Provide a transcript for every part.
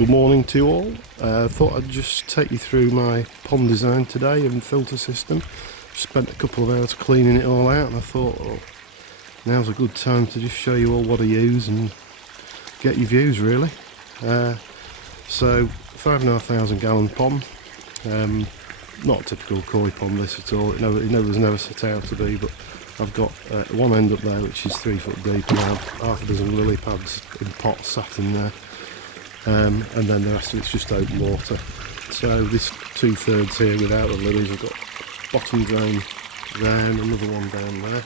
Good morning to you all. Thought I'd just take you through my pond design today and filter system. Spent a couple of hours cleaning it all out and I thought, oh, now's a good time to just show you all what I use and get your views really. So 5,500 gallon pond, not a typical koi pond this at all. It was never set out to be, but I've got one end up there which is 3 foot deep and I have half a dozen lily pads in pots sat in there. And then the rest of it's just open water. So this 2/3 here without the lilies, I've got bottom drain there and another one down there,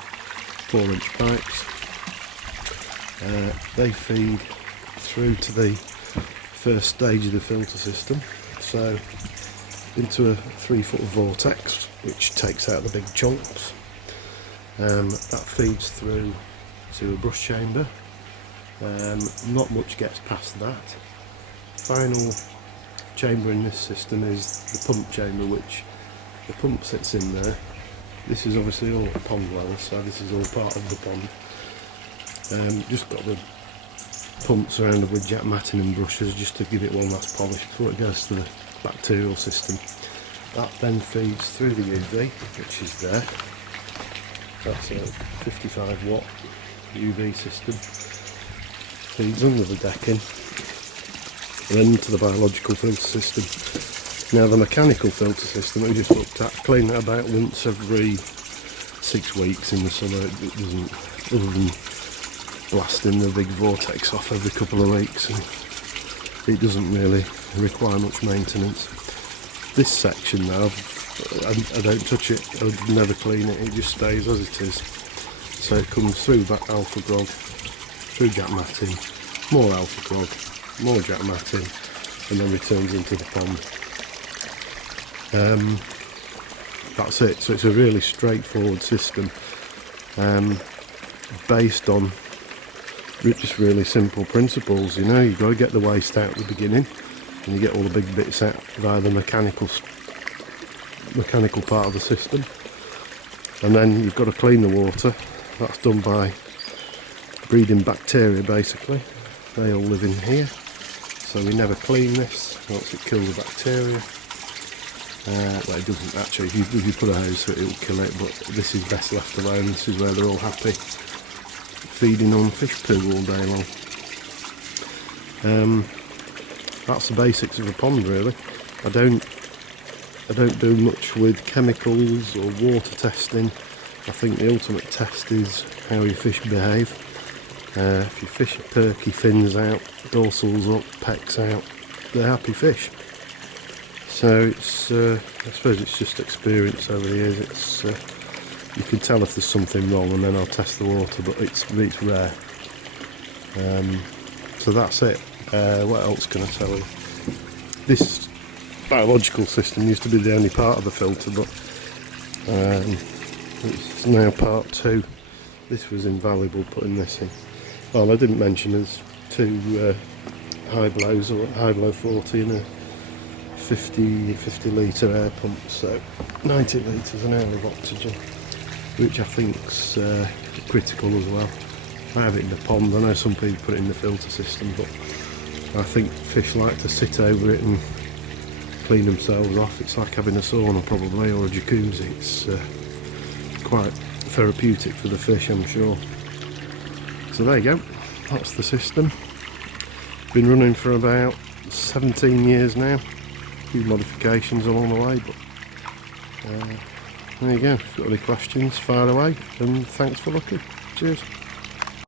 4-inch pipes. They feed through to the first stage of the filter system, so into a 3-foot vortex which takes out the big chunks. That feeds through to a brush chamber. Not much gets past that. Final chamber in this system is the pump chamber, which the pump sits in there. This is obviously all at pond level, so this is all part of the pond. Just got the pump surrounded with jack matting and brushes just to give it one last polish before it goes to the bacterial system. That then feeds through the UV, which is there. That's a 55 watt UV system. Feeds under the decking. And then to the biological filter system. Now the mechanical filter system we just looked at, clean that about once every 6 weeks in the summer. It doesn't, other than blasting the big vortex off every couple of weeks, and it doesn't really require much maintenance. This section now, I don't touch it, I would never clean it, it just stays as it is. So it comes through that alpha grog, through jack matting, more alpha grog, more jack matting, and then returns into the pond. That's it. So it's a really straightforward system, based on just really simple principles. You know, you've got to get the waste out at the beginning, and you get all the big bits out via the mechanical part of the system, and then you've got to clean the water. That's done by breeding bacteria basically. They all live in here. So we never clean this, once it kills the bacteria. Well, it doesn't actually, if you put a hose through it, it will kill it, but this is best left alone. This is where they're all happy, feeding on fish poo all day long. That's the basics of a pond really. I don't do much with chemicals or water testing. I think the ultimate test is how your fish behave. If your fish are perky, fins out, dorsals up, pecks out, they're happy fish. So it's, I suppose it's just experience over the years. It's, you can tell if there's something wrong, and then I'll test the water, but it's rare. So that's it. What else can I tell you? This biological system used to be the only part of the filter, but it's now part 2. This was invaluable putting this in. Well, I didn't mention there's 2 high blows, or high blow 40 and a 50 litre air pump, so 90 litres an hour of oxygen, which I think's critical as well. I have it in the pond. I know some people put it in the filter system, but I think fish like to sit over it and clean themselves off. It's like having a sauna probably, or a jacuzzi. It's quite therapeutic for the fish, I'm sure. So there you go, that's the system. Been running for about 17 years now. A few modifications along the way, but there you go. If you've got any questions, fire away, and thanks for looking. Cheers.